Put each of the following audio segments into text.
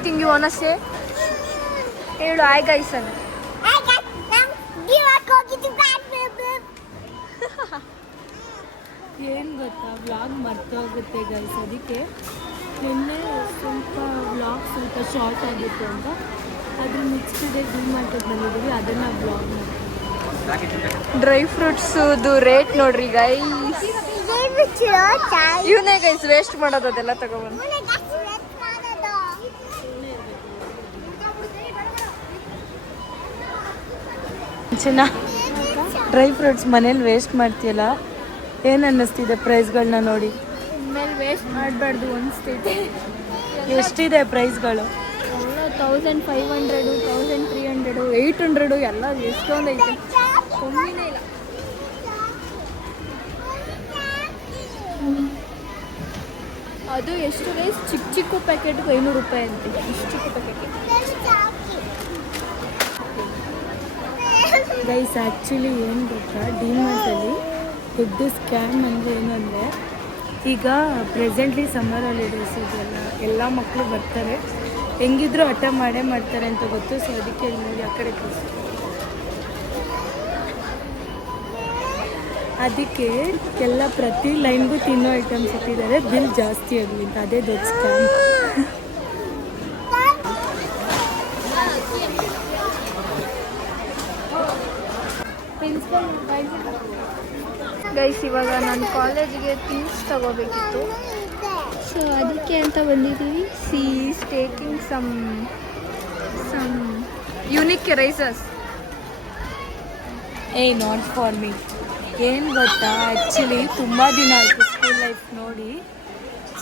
Anything you want to say? ಹೇಳು hi guys ಅನ್ನು. ಏನು ಗೊತ್ತಾ, ವ್ಲಾಗ್ ಮರ್ತೋಗುತ್ತೆ ಗೈಸ್. ಅದಕ್ಕೆ ನಿನ್ನೆ ಸ್ವಲ್ಪ ವ್ಲಾಗ್ ಸ್ವಲ್ಪ ಶಾರ್ಟ್ ಆಗಿತ್ತು ಅಂತ ಅದ್ರ ನೆಕ್ಸ್ಟ್ ಡೇ ಡಿ ಮಾರ್ಕೆಟ್ ಬಂದಿದ್ದೀವಿ, ಅದನ್ನು ವ್ಲಾಗ್ ಮಾಡ್ತೀವಿ. ಡ್ರೈ ಫ್ರೂಟ್ಸುದು ರೇಟ್ ನೋಡ್ರಿ ಗೈಸ್. ಇವನೇ ಗೈಸ್ ವೇಸ್ಟ್ ಮಾಡೋದು ಅದೆಲ್ಲ ತಗೊಬಂದು. ಚೆನ್ನಾಗಿ ಡ್ರೈ ಫ್ರೂಟ್ಸ್ ಮನೇಲಿ ವೇಸ್ಟ್ ಮಾಡ್ತೀಯಲ್ಲ, ಏನು ಅನ್ನಿಸ್ತಿದೆ ಪ್ರೈಸ್ಗಳನ್ನ ನೋಡಿ? ಮೇಲೆ ವೇಸ್ಟ್ ಮಾಡಬಾರ್ದು ಅನಿಸ್ತೈತೆ. ಎಷ್ಟಿದೆ ಪ್ರೈಸ್ಗಳು? 1500, 1300, 800 ಎಲ್ಲ ಎಷ್ಟೊಂದೈತೆ, ಕಮ್ಮಿನೇ ಇಲ್ಲ. ಅದು ಎಷ್ಟು ಗೈಸ್, ಚಿಕ್ಕ ಚಿಕ್ಕ ಪ್ಯಾಕೆಟ್ಗೆ 500 ರೂಪಾಯಿ ಅಂತೆ, ಇಷ್ಟು ಚಿಕ್ಕ ಪ್ಯಾಕೆಟ್. ಗೈಸ್ ಆ್ಯಕ್ಚುಲಿ ಏನು ಗೊತ್ತಾ, ಡಿ ಮಾರ್ಟಲ್ಲಿ ದೊಡ್ಡ ಸ್ಕ್ಯಾಮ್ ಅಂದರೆ ಏನಂದರೆ, ಈಗ ಪ್ರೆಸೆಂಟ್ಲಿ ಸಮ್ಮರ್ ಹಾಲಿಡೇಸ್ ಇದೆಲ್ಲ, ಎಲ್ಲ ಮಕ್ಕಳು ಬರ್ತಾರೆ, ಹೆಂಗಿದ್ರು ಹಠ ಮಾಡೇ ಮಾಡ್ತಾರೆ ಅಂತ ಗೊತ್ತು. ಸೊ ಅದಕ್ಕೆ ನೋಡಿ ಆ ಕಡೆ ಅದಕ್ಕೆ ಎಲ್ಲ ಪ್ರತಿ ಲೈನ್ಗೂ ತಿನ್ನೋ ಐಟಮ್ಸ್ ಇಟ್ಟಿದ್ದಾರೆ, ಬಿಲ್ ಜಾಸ್ತಿ ಆಗಲಿ ಅಂತ. ಅದೇ ದೊಡ್ಡ ಸ್ಕ್ಯಾಮ್. ಗೈಸ್ ಇವಾಗ ನಾನು ಕಾಲೇಜಿಗೆ ಥಿಂಗ್ಸ್ ತಗೋಬೇಕಿತ್ತು, ಸೊ ಅದಕ್ಕೆ ಅಂತ ಬಂದಿದ್ದೀವಿ. She is taking some unique erasers. Not for me. ಏನು ಗೊತ್ತಾ, ಆ್ಯಕ್ಚುಲಿ ತುಂಬ ದಿನ ಆಯಿತು ಸ್ಕೂಲ್ ಲೈಫ್ ನೋಡಿ,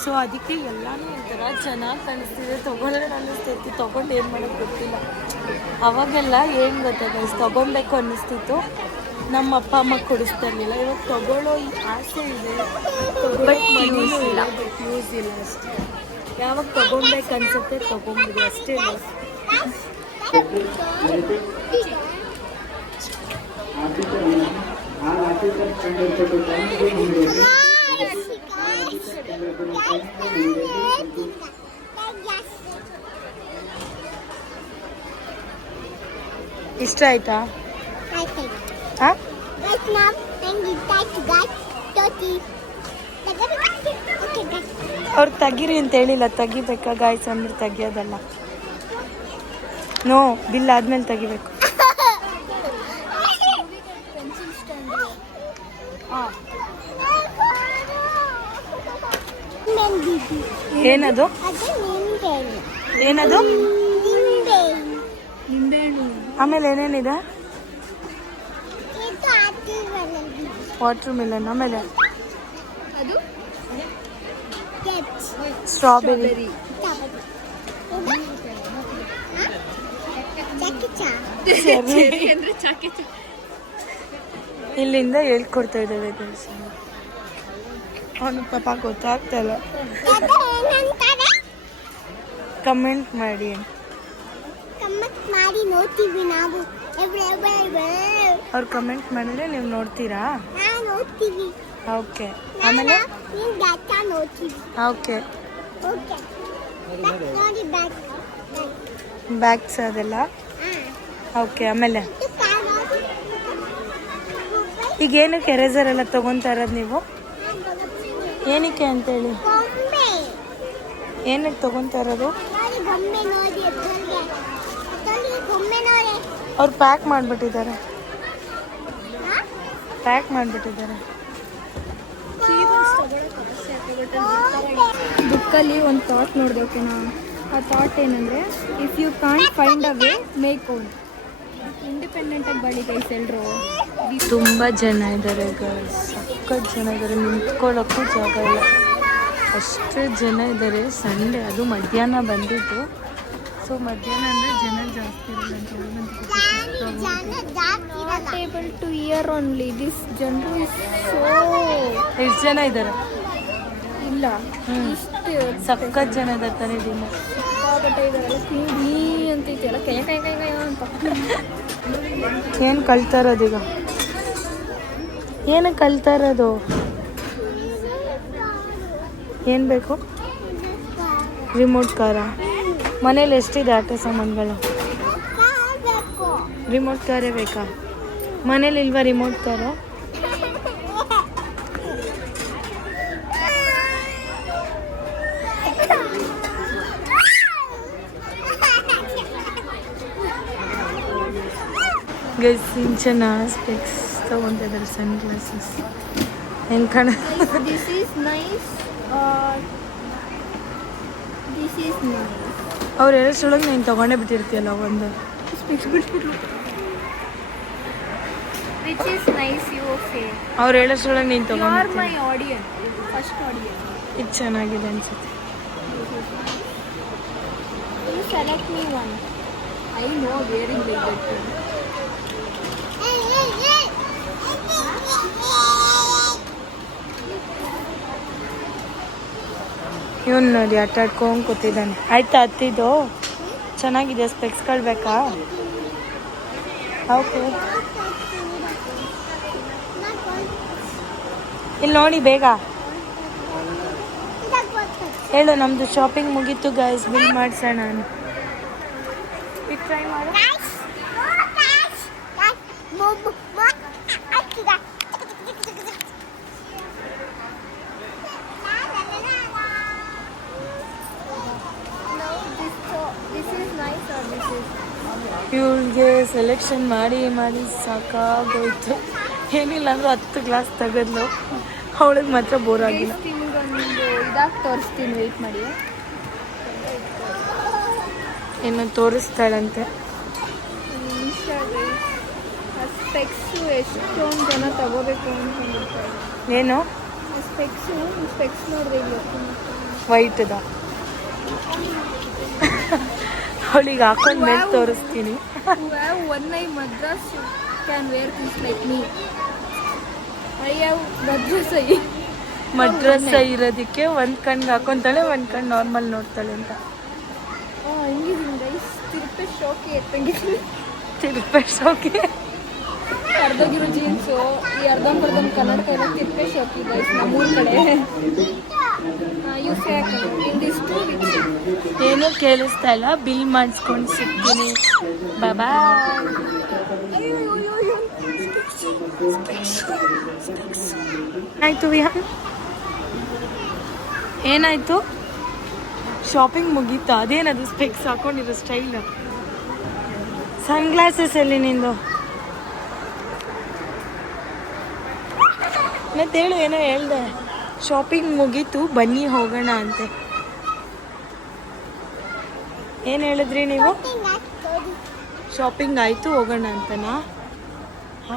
ಸೊ ಅದಕ್ಕೆ ಎಲ್ಲನೂ ಒಂಥರ ಚೆನ್ನಾಗಿ ಕಾಣಿಸ್ತಿದೆ, ತೊಗೊಳ್ಳೋಣ ಅನ್ನಿಸ್ತೈತಿ. ತೊಗೊಂಡು ಏನು ಮಾಡೋಕ್ಕೆ ಗೊತ್ತಿಲ್ಲ. ಅವಾಗೆಲ್ಲ ಏನು ಗೊತ್ತಾ ಗೈಸ್, ತೊಗೊಬೇಕು ಅನ್ನಿಸ್ತಿತ್ತು, ನಮ್ಮ ಅಪ್ಪ ಅಮ್ಮ ಕೊಡಿಸ್ತಿರ್ಲಿಲ್ಲ. ಇವಾಗ ತೊಗೊಳ್ಳೋ ಈ ಆಸೆ ಇದೆ, ಬಟ್ ಯೂಸ್ ಇಲ್ಲ ಅಷ್ಟೇ. ಯಾವಾಗ ತೊಗೊಬೇಕು ಅನ್ಸುತ್ತೆ ತೊಗೊಂಬಿಡಿ ಅಷ್ಟೇ. ಇಷ್ಟ ಆಯ್ತಾ? ಅವ್ರು ತೆಗೀರಿ ಅಂತ ಹೇಳಿಲ್ಲ, ತೆಗಿಬೇಕಾ ಗಾಯ್ಸ್ ಅಂದ್ರೆ ತೆಗಿಯೋದಲ್ಲ. ನೋ, ಬಿಲ್ ಆದ್ಮೇಲೆ ತೆಗಿಬೇಕು. ಏನದು ಏನದು? ನಿಂಬೆಹಣ್ಣು. ಆಮೇಲೆ ಏನೇನಿದೆ? ವಾಟರ್ ಮಿಲನ್. ಆಮೇಲೆ ಅದು ಸ್ಟ್ರಾಬೆರಿ. ಇಲ್ಲಿಂದ ಹೇಳ್ಕೊಡ್ತಾ ಇದ್ದೇವೆ ಕೆಲಸ. ಅವನು ಪಾಪ ಗೊತ್ತಾಗ್ತಾ ಇಲ್ಲ. ಕಮೆಂಟ್ ಮಾಡಿ ನೋಡ್ತೀವಿ ನಾವು. ಅವ್ರು ಕಮೆಂಟ್ ಮಾಡಿದ್ರೆ ನೀವು ನೋಡ್ತೀರಾ? ನೋಡ್ತೀವಿ. ಓಕೆ. ಆಮೇಲೆ ಓಕೆ ಬ್ಯಾಗ್ಸ್ ಅದೆಲ್ಲ ಓಕೆ. ಆಮೇಲೆ ಈಗ ಏನಕ್ಕೆ ಎರೇಸರ್ ಎಲ್ಲ ತೊಗೊತಾ ಇರೋದು ನೀವು? ಏನಕ್ಕೆ ಅಂತೇಳಿ, ಏನಕ್ಕೆ ತೊಗೊತಾ ಇರೋದು? ಅವ್ರು ಪ್ಯಾಕ್ ಮಾಡಿಬಿಟ್ಟಿದ್ದಾರೆ. ಬುಕ್ಕಲ್ಲಿ ಒಂದು ಥಾಟ್ ನೋಡಿದೆ, ಓಕೆನಾ? ಆ ಥಾಟ್ ಏನಂದರೆ, if you can't find a way, make own. ಇಂಡಿಪೆಂಡೆಂಟಾಗಿ ಬಾಳಿ ಗೈಸ್ ಎಲ್ಲರೂ. ತುಂಬ ಜನ ಇದ್ದಾರೆ ಗೈಸ್, ಸಖತ್ ಜನ ಇದ್ದಾರೆ, ನಿಂತ್ಕೊಳ್ಳೋಕ್ಕೂ ಜಾಗ ಇಲ್ಲ, ಅಷ್ಟು ಜನ ಇದ್ದಾರೆ. ಸಂಡೇ, ಅದು ಮಧ್ಯಾಹ್ನ ಬಂದಿದ್ದು. ಸೊ ಮಧ್ಯಾಹ್ನ ಅಂದರೆ ಜನ ಜಾಸ್ತಿ ಇರಲ್ಲ ಅಂತ able to year only this ಜನರು ಇಸ್ ಸೋ. ಎಷ್ಟು ಜನ ಇದ್ದಾರೆ? ಇಲ್ಲ, ಇಷ್ಟು ಸಖತ್ ಜನ ಇದ್ದಾರೆ ತಾನೇ. ಡಿನ್ನರ್ ಸಿಕ್ಕಾಪಟ್ಟೆ ಇದ್ದಾರಲ್ಲ, ನೀ ಅಂತೈತಿಯಲ್ಲ, ಕೈ ಕೈ ಕೈ ಕೈ ಅಂತ. ಏನು ಕಳ್ತಾ ಇರೋದೀಗ? ಏನಕ್ಕೆ ಕಳ್ತಾ ಇರೋದು? ಏನು ಬೇಕು? ರಿಮೋಟ್ ಕಾರಾ? ಮನೇಲಿ ಎಷ್ಟಿದೆ ಆಟ ಸಾಮಾನುಗಳು? ಬೇಕು ರಿಮೋಟ್ ಕಾರೇ ಬೇಕಾ? ಮನೇಲಿ ಇಲ್ವಾ remote car? Guys Sinchana specs ತೊಗೊಂತಿದ್ದಾರೆ, ಸನ್ ಗ್ಲಾಸಸ್. ಹೆಂಗೆ ಕಾಣ? This is nice. This is nice. ಅವ್ರು ಹೇಳೋಷ್ಟೊಳಗೆ ನೀನು ತೊಗೊಂಡೇ ಬಿಟ್ಟಿರ್ತೀಯಲ್ಲ ಒಂದು. ಸ್ಪೆಕ್ಸ್ ಬಿಟ್ಬಿಟ್ರು. Which is nice you say. ಅವ್ರು ಹೇಳೋಷ್ಟೊಳಗೆ ನೀನು ಯು ಆರ್ ತೊಗೊಂಡಿರ್ತೀಯ. My audience, first audience. ಇದು ಚೆನ್ನಾಗಿದೆ ಅನ್ಸುತ್ತೆ. You select me one. I know wearing like that too. ಇವನು ನೋಡಿ ಆಟ ಆಡ್ಕೊಂಡು ಕೂತಿದ್ದಾನೆ. ಆಯ್ತಾ ಹತ್ತಿದ್ದು? ಚೆನ್ನಾಗಿದೆ. ಸ್ಪೆಕ್ಸ್ಗಳು ಬೇಕಾ? ಓಕೆ, ಇಲ್ಲಿ ನೋಡಿ ಬೇಗ ಹೇಳು. ನಮ್ಮದು ಶಾಪಿಂಗ್ ಮುಗೀತು ಗೈಸ್, ಬಿಲ್ ಮಾಡಿಸೋಣ. ಇದು ಟ್ರೈ ಮಾಡು. This is nice or this is? ಇವಳಿಗೆ ಸೆಲೆಕ್ಷನ್ ಮಾಡಿ ಮಾಡಿ ಸಾಕಾಗೋಯ್ತು. ಏನಿಲ್ಲ ಅಂದರೂ 10 ಗ್ಲಾಸ್ ತೆಗೆದ್ಲು. ಅವಳಿಗೆ ಮಾತ್ರ ಬೋರ್ ಆಗಿಲ್ಲ. ನಿಮ್ಗೊಂದು ಇದಾಗಿ ತೋರಿಸ್ತೀನಿ, ವೆಯ್ಟ್ ಮಾಡಿ. ಇನ್ನು ತೋರಿಸ್ತಾಳಂತೆ. ಸ್ಪೆಕ್ಸು ಎಷ್ಟೊಂದು ಜನ ತಗೋಬೇಕು ಅಂದ್ಕೊಂಡಿರ್ತಾರೆ. ಏನು ಸ್ಪೆಕ್ಸ್ ನೋಡಿದೆ ಇಲ್ಲ, ವೈಟ್ದ. ಅವಳಿಗೆ ಹಾಕೊಂಡು ಮೇಲೆ ತೋರಿಸ್ತೀನಿ. One I Madras can wear this like me. I have Madras eye. Madras ಇರೋದಕ್ಕೆ ಒಂದು ಕಣ್ಣಿಗೆ ಹಾಕೊಂತಾಳೆ, ಒಂದು ಕಣ್ಣು ನಾರ್ಮಲ್ ನೋಡ್ತಾಳೆ ಅಂತ. ಹಂಗಿದ್ದೀನಿ ಗೈಸ್, ತಿರುಪೆ ಶೋಕಿ ಎತ್ತಂಗಿದ್ದೀನಿ. ತಿರುಪೆ ಶೋಕಿ ಅರ್ಧಗಿರೋ ಜೀನ್ಸು, ಈ ಅರ್ಧಂಬರ್ಧಂ ಕನ್ನಡಕ ಎಲ್ಲ ತಿರುಪೆ ಶೋಕಿ ಗೈಸ್ ನಮ್ಮೂರ ಕಡೆ. ಯೂಸ್ ಇನ್ ದಿಸ್ ಟು ಏನೂ ಕೇಳಿಸ್ತಾ ಇಲ್ಲ. ಬಿಲ್ ಮಾಡಿಸ್ಕೊಂಡು ಸಿಗ್ತೀನಿ. ಬಾಯ್. ಆಯಿತು ವಿಹಾನ್, ಏನಾಯಿತು? ಶಾಪಿಂಗ್ ಮುಗೀತಾ? ಅದೇನದು ಸ್ಪೆಕ್ಸ್ ಹಾಕೊಂಡಿರೋ ಸ್ಟೈಲ್? ಸನ್ ಗ್ಲಾಸಸ್ ಎಲ್ಲಿ ನಿಂದು? ಮತ್ತೆ ಹೇಳು, ಏನೋ ಹೇಳ್ದೆ. ಶಾಪಿಂಗ್ ಮುಗೀತು, ಬನ್ನಿ ಹೋಗೋಣ ಅಂತೆ. ಏನು ಹೇಳಿದ್ರಿ ನೀವು? ಶಾಪಿಂಗ್ ಆಯಿತು, ಹೋಗೋಣ ಅಂತನಾ?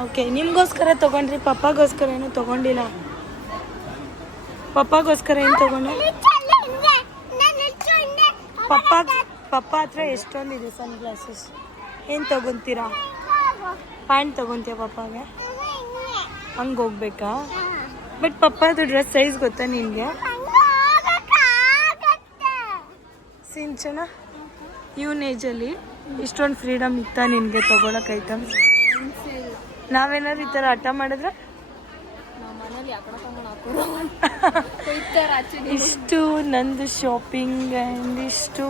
ಓಕೆ, ನಿಮಗೋಸ್ಕರ ತೊಗೊಂಡ್ರಿ, ಪಪ್ಪಾಗೋಸ್ಕರ ಏನೂ ತೊಗೊಂಡಿಲ್ಲ. ಪಪ್ಪಾಗೋಸ್ಕರ ಏನು ತೊಗೊಂಡೆ? ಪಪ್ಪ ಹತ್ರ ಎಷ್ಟೊಂದಿದೆ ಸನ್ ಗ್ಲಾಸಸ್. ಏನು ತೊಗೊತೀರಾ? ಪ್ಯಾಂಟ್ ತೊಗೊತೀಯ ಪಪ್ಪಾಗೆ? ಹಂಗೆ ಹೋಗ್ಬೇಕಾ? ಬಟ್ ಪಪ್ಪದು ಡ್ರೆಸ್ ಸೈಜ್ ಗೊತ್ತಾ ನಿನಗೆ? ಸಿಂಚನ, ಇವನ್ ಏಜಲ್ಲಿ ಇಷ್ಟೊಂದು ಫ್ರೀಡಮ್ ಇತ್ತಾ ನಿನಗೆ ತೊಗೊಳಕ್ಕೆ ಐಟಮ್ಸ್? ನಾವೇನಾದ್ರು ಈ ಥರ ಹಠ ಮಾಡಿದ್ರೆ ಇಷ್ಟು ನಂದು ಶಾಪಿಂಗ್ ಆ್ಯಂಡ್ ಇಷ್ಟು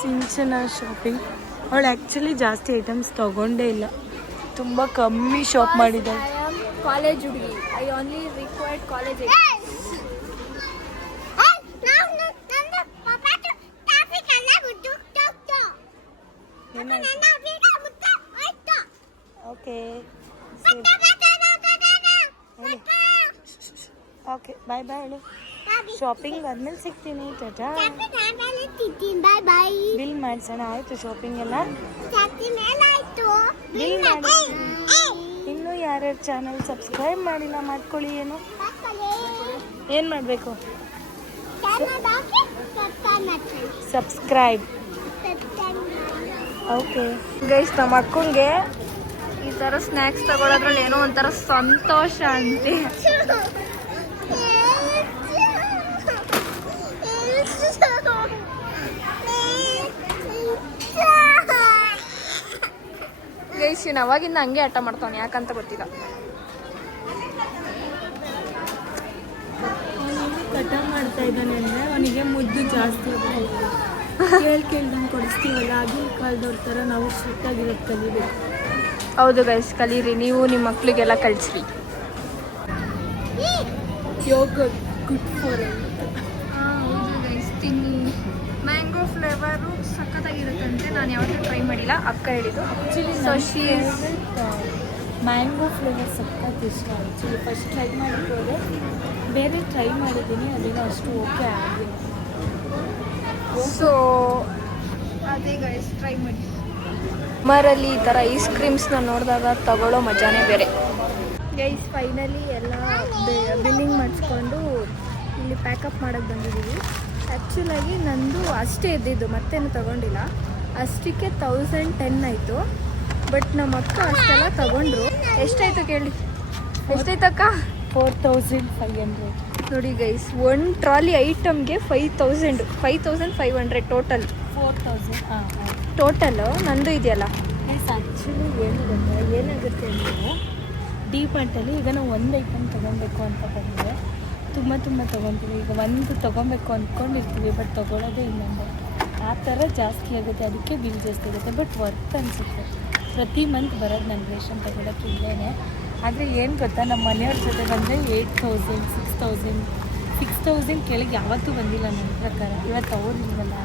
ಸಿಂಚನ ಶಾಪಿಂಗ್. ಅವಳು ಆ್ಯಕ್ಚುಲಿ ಜಾಸ್ತಿ ಐಟಮ್ಸ್ ತೊಗೊಂಡೇ ಇಲ್ಲ, ತುಂಬ ಕಮ್ಮಿ ಶಾಪ್ ಮಾಡಿದ್ದಾಳೆ. ಕಾಲೇಜ್ ಹುಡುಗಿ, I only required college. Okay okay, bye bye ಹೇಳು. ಶಾಪಿಂಗ್ ಆದ್ಮೇಲೆ ಸಿಗ್ತೀನಿ. ಟಾಟಾ. ಬಾಯ್ ಬಾಯ್. ಬಿಲ್ ಮಾಡ್ಸೋಣ. ಆಯಿತು ಶಾಪಿಂಗ್ ಎಲ್ಲ ಬಿಲ್ ಬಿಲ್ ಮಾಡಿ. ಇನ್ನೂ ಯಾರ್ಯಾರು ಚಾನಲ್ ಸಬ್ಸ್ಕ್ರೈಬ್ ಮಾಡಿಲ್ಲ ಮಾಡ್ಕೊಳ್ಳಿ. ಏನು ಮಾಡಬೇಕು? ಸಬ್ಸ್ಕ್ರೈಬ್. ಓಕೆ ಗೈಸ್, ನಮ್ಮ ಅಕ್ಕಂಗೆ ಈ ಥರ ಸ್ನ್ಯಾಕ್ಸ್ ತಗೊಳ್ಳೋದ್ರಲ್ಲಿ ಏನೋ ಒಂಥರ ಸಂತೋಷ ಅಂತೆ. ಗೈಸ್ ಅವಾಗಿಂದ ಹಂಗೆ ಆಟ ಮಾಡ್ತಾನೆ, ಯಾಕಂತ ಗೊತ್ತಿಲ್ಲ. ಕಟ ಮಾಡ್ತಾ ಇದ್ದಾನೆ ಅಂದರೆ ಅವನಿಗೆ ಮುದ್ದು ಜಾಸ್ತಿ. ಕೇಳ್ದಂಗೆ ಕೊಡಿಸ್ತೀವಲ್ಲ ಆಗಿನ ಕಾಲದವ್ರ ಥರ ನಾವು ಸ್ಟ್ರಿಕ್ಟಾಗಿರೋದು ಕಲಿಬೇಕು. ಹೌದು ಗೈಸ್, ಕಲೀರಿ, ನೀವು ನಿಮ್ಮ ಮಕ್ಳಿಗೆಲ್ಲ ಕಳಿಸ್ರಿ. ಯೋಗ ಗುಡ್ ಫಾರ್ ಹೌದು ಗೈಸ್, ತಿನ್ನಿ. ಮ್ಯಾಂಗೋ ಫ್ಲೇವರು ಸಖತ್ತಾಗಿರುತ್ತಂತೆ. ನಾನು ಯಾವತ್ತೂ ಟ್ರೈ ಮಾಡಿಲ್ಲ, ಅಕ್ಕ ಹೇಳಿದ್ದು. ಸೊ ಮ್ಯಾಂಗೋ ಫ್ಲೇವರ್ ಸಖತ್ ಇಷ್ಟ. ಆ್ಯಕ್ಚುಲಿ ಫಸ್ಟ್ ಟ್ರೈ ಮಾಡಿರೋದೆ ಬೇರೆ ಟ್ರೈ ಮಾಡಿದ್ದೀನಿ, ಅದೇನೋ ಅಷ್ಟು ಓಕೆ ಆಗಿಲ್ಲ. ಸೊ ಅದೇ ಗೈಸ್, ಟ್ರೈ ಮಾಡಿ. ಮರಲ್ಲಿ ಈ ಥರ ಐಸ್ ಕ್ರೀಮ್ಸ್ನ ನೋಡಿದಾಗ ತಗೊಳ್ಳೋ ಮಜಾನೇ ಬೇರೆ. ಗೈಸ್ ಫೈನಲಿ ಎಲ್ಲ ಬಿಲ್ಲಿಂಗ್ ಮಾಡಿಸ್ಕೊಂಡು ಇಲ್ಲಿ ಪ್ಯಾಕಪ್ ಮಾಡೋಕ್ಕೆ ಬಂದಿದ್ದೀವಿ. ಆ್ಯಕ್ಚುಲಾಗಿ ನಂದು ಅಷ್ಟೇ ಇದ್ದಿದ್ದು, ಮತ್ತೇನು ತೊಗೊಂಡಿಲ್ಲ. ಅಷ್ಟಕ್ಕೆ 1010 ಆಯಿತು. ಬಟ್ ನಮ್ಮ ಅಕ್ಕ ಅಷ್ಟೆಲ್ಲ ತಗೊಂಡ್ರು. ಎಷ್ಟಾಯಿತು ಕೇಳಿ, ಎಷ್ಟಾಯ್ತಕ್ಕ? 4500 ನೋಡಿ ಗೈಸ್, ಒಂದು ಟ್ರಾಲಿ ಐಟಮ್ಗೆ 5500 ಟೋಟಲ್. 4000 ಟೋಟಲ್ ನಂದು ಇದೆಯಲ್ಲ. ಪ್ಲೀಸ್ ಆ್ಯಕ್ಚುಲಿ ಏನಾಗುತ್ತೆ ಅಂದರೆ ಡಿ ಮಾರ್ಟಲ್ಲಿ ಈಗ ನಾವು ಒಂದು ಐಟಮ್ ತೊಗೊಬೇಕು ಅಂತ ಬಂದರೆ ತುಂಬ ತೊಗೊತೀವಿ. ಈಗ ಒಂದು ತೊಗೊಬೇಕು ಅಂದ್ಕೊಂಡಿರ್ತೀವಿ, ಬಟ್ ತೊಗೊಳ್ಳೋದೇ ಇನ್ನೊಂದು. ಆ ಥರ ಜಾಸ್ತಿ ಆಗುತ್ತೆ, ಅದಕ್ಕೆ ಬಿಲ್ ಜಾಸ್ತಿ ಆಗುತ್ತೆ. ಬಟ್ ವರ್ತ್ ಅನಿಸುತ್ತೆ. ಪ್ರತಿ ಮಂತ್ ಬರೋದು ನನ್ನ ರೇಷನ್ ತೊಗೊಳಕ್ಕೆ ಇಲ್ಲೇ. ಆದರೆ ಏನು ಗೊತ್ತಾ, ನಮ್ಮ ಮನೆಯವ್ರ ಜೊತೆ ಬಂದರೆ 8000 6000 ಕೆಳಗೆ ಯಾವತ್ತೂ ಬಂದಿಲ್ಲ ನನ್ನ ಪ್ರಕಾರ. ಇವತ್ತು ಅವ್ರು ಇಲ್ವಲ್ಲ,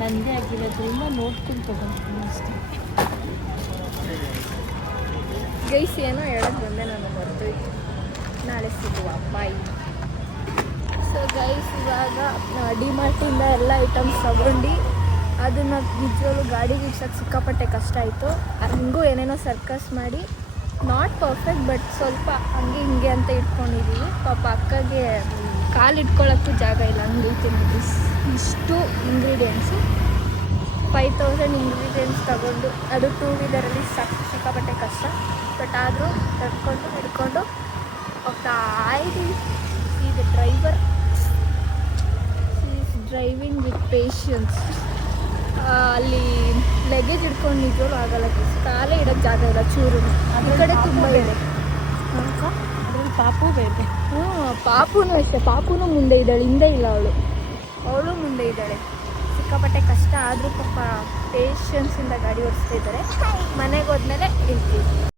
ನನ್ನದೇ ಆಗಿರೋದ್ರಿಂದ ನೋಡ್ಕೊಂಡು ತೊಗೊಳ್ತೀನಿ ಅಷ್ಟೇ. ಗೈಸ್ ಏನೋ ಹೇಳೋದು ಬಂದೆ, ನಾನು ಮರ್ತೋಯ್ತು. ನಾಳೆ ಸಿಗುವ, ಬಾಯ್. ಸೊ ಗೈಸ್, ಇವಾಗ ಡಿಮಾರ್ಟಿಂದ ಎಲ್ಲ ಐಟಮ್ಸ್ ತಗೊಂಡು ಅದನ್ನು ನಿಜವಾಗ್ಲೂ ಗಾಡಿಗೆ ಇಡ್ಸೋಕ್ಕೆ ಸಿಕ್ಕಾಪಟ್ಟೆ ಕಷ್ಟ ಆಯಿತು. ಹಂಗೂ ಏನೇನೋ ಸರ್ಕಸ್ ಮಾಡಿ, ನಾಟ್ ಪರ್ಫೆಕ್ಟ್ ಬಟ್ ಸ್ವಲ್ಪ ಹಂಗೆ ಹಿಂಗೆ ಅಂತ ಇಟ್ಕೊಂಡಿದ್ದೀವಿ. ಪಾಪ ಅಕ್ಕಗೆ ಕಾಲು ಇಟ್ಕೊಳ್ಳೋಕ್ಕೂ ಜಾಗ ಇಲ್ಲ, ಹಂಗೈತೆ ನೋಡಿ. ಇಷ್ಟು ಇಂಗ್ರೀಡಿಯೆಂಟ್ಸು 5000 ಇಂಗ್ರೀಡಿಯೆಂಟ್ಸ್ ತಗೊಂಡು, ಅದು 2 ವೀಲರಲ್ಲಿ ಸಿಕ್ಕಾಪಟ್ಟೆ ಕಷ್ಟ. ಬಟ್ ಆದರೂ ಹಿಡ್ಕೊಂಡು ಹೋಗ್ತಾ ಇದ್ದೀವಿ. ಈ driver is driving with patience. ಅಲ್ಲಿ ಲಗೇಜ್ ಇಟ್ಕೊಂಡು ನಿಜವೂ ಆಗಲ್ಲ, ಕಾಲೇ ಇಡೋಕ್ಕೆ ಜಾಗ ಇಲ್ಲ ಚೂರು. ಆ ಕಡೆ ತುಂಬ ಇದೆ. ಅದ್ರಲ್ಲಿ ಪಾಪು ಬೇರೆ. ಪಾಪುನೂ ಅಷ್ಟೇ, ಪಾಪುನೂ ಮುಂದೆ ಇದ್ದಾಳೆ, ಹಿಂದೆ ಇಲ್ಲ ಅವಳು ಮುಂದೆ ಇದ್ದಾಳೆ. ಸಿಕ್ಕಾಪಟ್ಟೆ ಕಷ್ಟ ಆದರೂ ಪಾಪ ಪೇಷನ್ಸಿಂದ ಗಾಡಿ ಓಡಿಸ್ತಾ ಇದ್ದಾರೆ. ಮನೆಗೆ ಹೋದ್ಮೇಲೆ ಇರ್ತೀವಿ.